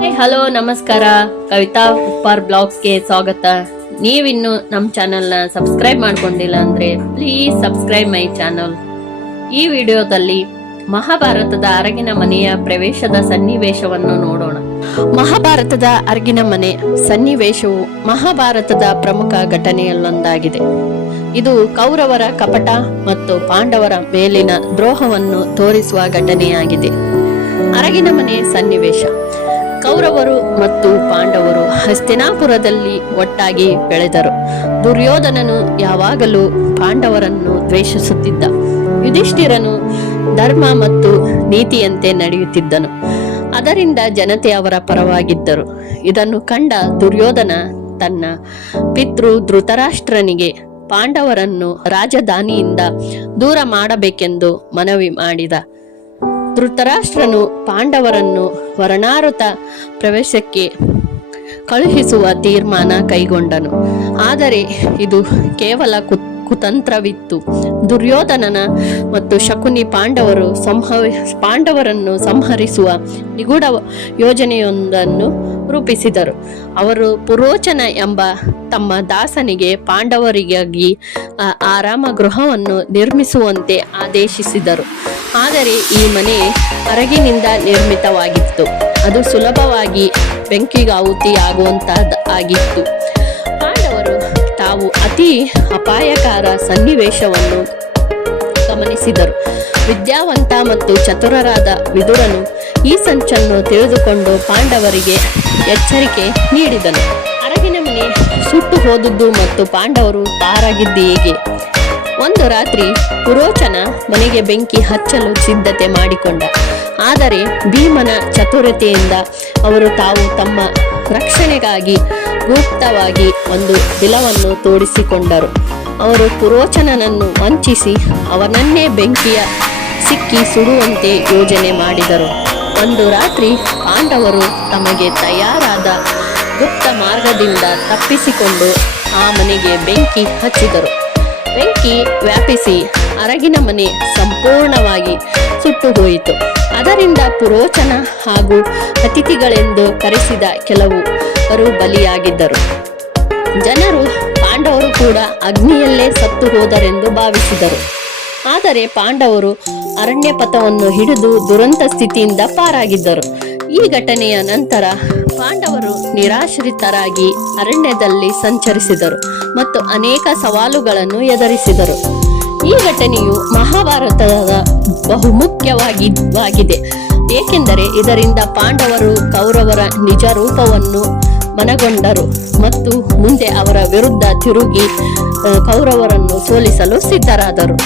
Hi hello ನಮಸ್ಕಾರ. ಕವಿತಾ ಉಪ್ಪಾರ್ ಬ್ಲಾಗ್ಸ್ಗೆ ಸ್ವಾಗತ. ನೀವಿನ್ನು ನಮ್ಮ ನ ಸಬ್ಸ್ಕ್ರೈಬ್ ಮಾಡ್ಕೊಂಡಿಲ್ಲ ಅಂದ್ರೆ ಪ್ಲೀಸ್ ಸಬ್ಸ್ಕ್ರೈಬ್ ಮೈ ಚಾನಲ್. ಈ ವಿಡಿಯೋದಲ್ಲಿ ಮಹಾಭಾರತದ ಅರಗಿನ ಮನೆಯ ಪ್ರವೇಶದ ಸನ್ನಿವೇಶವನ್ನು ನೋಡೋಣ. ಮಹಾಭಾರತದ ಅರಗಿನ ಮನೆ ಸನ್ನಿವೇಶವು ಮಹಾಭಾರತದ ಪ್ರಮುಖ ಘಟನೆಯಲ್ಲೊಂದಾಗಿದೆ. ಇದು ಕೌರವರ ಕಪಟ ಮತ್ತು ಪಾಂಡವರ ಮೇಲಿನ ದ್ರೋಹವನ್ನು ತೋರಿಸುವ ಘಟನೆಯಾಗಿದೆ. ಅರಗಿನ ಮನೆ ಸನ್ನಿವೇಶ. ಕೌರವರು ಮತ್ತು ಪಾಂಡವರು ಹಸ್ತಿನಾಪುರದಲ್ಲಿ ಒಟ್ಟಾಗಿ ಬೆಳೆದರು. ದುರ್ಯೋಧನನು ಯಾವಾಗಲೂ ಪಾಂಡವರನ್ನು ದ್ವೇಷಿಸುತ್ತಿದ್ದ. ಯುಧಿಷ್ಠಿರನು ಧರ್ಮ ಮತ್ತು ನೀತಿಯಂತೆ ನಡೆಯುತ್ತಿದ್ದನು. ಅದರಿಂದ ಜನತೆ ಅವರ ಪರವಾಗಿದ್ದರು. ಇದನ್ನು ಕಂಡ ದುರ್ಯೋಧನ ತನ್ನ ಪಿತೃ ಧೃತರಾಷ್ಟ್ರನಿಗೆ ಪಾಂಡವರನ್ನು ರಾಜಧಾನಿಯಿಂದ ದೂರ ಮಾಡಬೇಕೆಂದು ಮನವಿ ಮಾಡಿದ. ಧೃತರಾಷ್ಟ್ರನು ಪಾಂಡವರನ್ನು ವರ್ಣಾರುತ ಪ್ರವೇಶಕ್ಕೆ ಕಳುಹಿಸುವ ತೀರ್ಮಾನ ಕೈಗೊಂಡನು. ಆದರೆ ಇದು ಕೇವಲ ಕು- ಕುತಂತ್ರವಿತ್ತು. ದುರ್ಯೋಧನನ ಮತ್ತು ಶಕುನಿ ಪಾಂಡವರು ಸಂಹ ಪಾಂಡವರನ್ನು ಸಂಹರಿಸುವ ನಿಗೂಢ ಯೋಜನೆಯೊಂದನ್ನು ರೂಪಿಸಿದರು. ಅವರು ಪುರೋಚನ ಎಂಬ ತಮ್ಮ ದಾಸನಿಗೆ ಪಾಂಡವರಿಗಾಗಿ ಆರಾಮ ಗೃಹವನ್ನು ನಿರ್ಮಿಸುವಂತೆ ಆದೇಶಿಸಿದರು. ಆದರೆ ಈ ಮನೆ ಅರಗಿನಿಂದ ನಿರ್ಮಿತವಾಗಿತ್ತು. ಅದು ಸುಲಭವಾಗಿ ಬೆಂಕಿಗಾಹುತಿ ಆಗುವಂತಹದ್ದು ಆಗಿತ್ತು ಪಾಂಡವರು ತಾವು ಅತಿ ಅಪಾಯಕಾರ ಸನ್ನಿವೇಶವನ್ನು ಗಮನಿಸಿದರು. ವಿದ್ಯಾವಂತ ಮತ್ತು ಚತುರರಾದ ವಿದುರನು ಈ ಸಂಚನ್ನು ತಿಳಿದುಕೊಂಡು ಪಾಂಡವರಿಗೆ ಎಚ್ಚರಿಕೆ ನೀಡಿದನು. ಅರಗಿನ ಮನೆ ಸುಟ್ಟು ಹೋದದ್ದು ಮತ್ತು ಪಾಂಡವರು ಪಾರಾಗಿದ್ದು ಹೇಗೆ? ಒಂದು ರಾತ್ರಿ ಪುರೋಚನ ಮನೆಗೆ ಬೆಂಕಿ ಹಚ್ಚಲು ಸಿದ್ಧತೆ ಮಾಡಿಕೊಂಡ. ಆದರೆ ಭೀಮನ ಚತುರತೆಯಿಂದ ಅವರು ತಾವು ತಮ್ಮ ರಕ್ಷಣೆಗಾಗಿ ಗುಪ್ತವಾಗಿ ಒಂದು ಬಿಲವನ್ನು ತೋಡಿಸಿಕೊಂಡರು. ಅವರು ಪುರೋಚನನನ್ನು ವಂಚಿಸಿ ಅವನನ್ನೇ ಬೆಂಕಿಯ ಸಿಕ್ಕಿ ಸುಡುವಂತೆ ಯೋಜನೆ ಮಾಡಿದರು. ಒಂದು ರಾತ್ರಿ ಪಾಂಡವರು ತಮಗೆ ತಯಾರಾದ ಗುಪ್ತ ಮಾರ್ಗದಿಂದ ತಪ್ಪಿಸಿಕೊಂಡು ಆ ಮನೆಗೆ ಬೆಂಕಿ ಹಚ್ಚಿದರು. ಬೆಂಕಿ ವ್ಯಾಪಿಸಿ ಅರಗಿನ ಮನೆ ಸಂಪೂರ್ಣವಾಗಿ ಸುಟ್ಟು ಹೋಯಿತು ಅದರಿಂದ ಪುರೋಚನ ಹಾಗೂ ಅತಿಥಿಗಳೆಂದು ಕರೆಸಿದ ಕೆಲವರು ಬಲಿಯಾಗಿದ್ದರು. ಜನರು, ಪಾಂಡವರು ಕೂಡ ಅಗ್ನಿಯಲ್ಲೇ ಸತ್ತು ಹೋದರೆಂದು ಭಾವಿಸಿದರು. ಆದರೆ ಪಾಂಡವರು ಅರಣ್ಯ ಪಥವನ್ನು ಹಿಡಿದು ದುರಂತ ಸ್ಥಿತಿಯಿಂದ ಪಾರಾಗಿದ್ದರು. ಈ ಘಟನೆಯ ನಂತರ ಪಾಂಡವರು ನಿರಾಶ್ರಿತರಾಗಿ ಅರಣ್ಯದಲ್ಲಿ ಸಂಚರಿಸಿದರು ಮತ್ತು ಅನೇಕ ಸವಾಲುಗಳನ್ನು ಎದುರಿಸಿದರು. ಈ ಘಟನೆಯು ಮಹಾಭಾರತದ ಬಹುಮುಖ್ಯವಾಗಿವಾಗಿದೆ ಏಕೆಂದರೆ ಇದರಿಂದ ಪಾಂಡವರು ಕೌರವರ ನಿಜ ರೂಪವನ್ನು ಮನಗೊಂಡರು ಮತ್ತು ಮುಂದೆ ಅವರ ವಿರುದ್ಧ ತಿರುಗಿ ಕೌರವರನ್ನು ಸೋಲಿಸಲು ಸಿದ್ಧರಾದರು.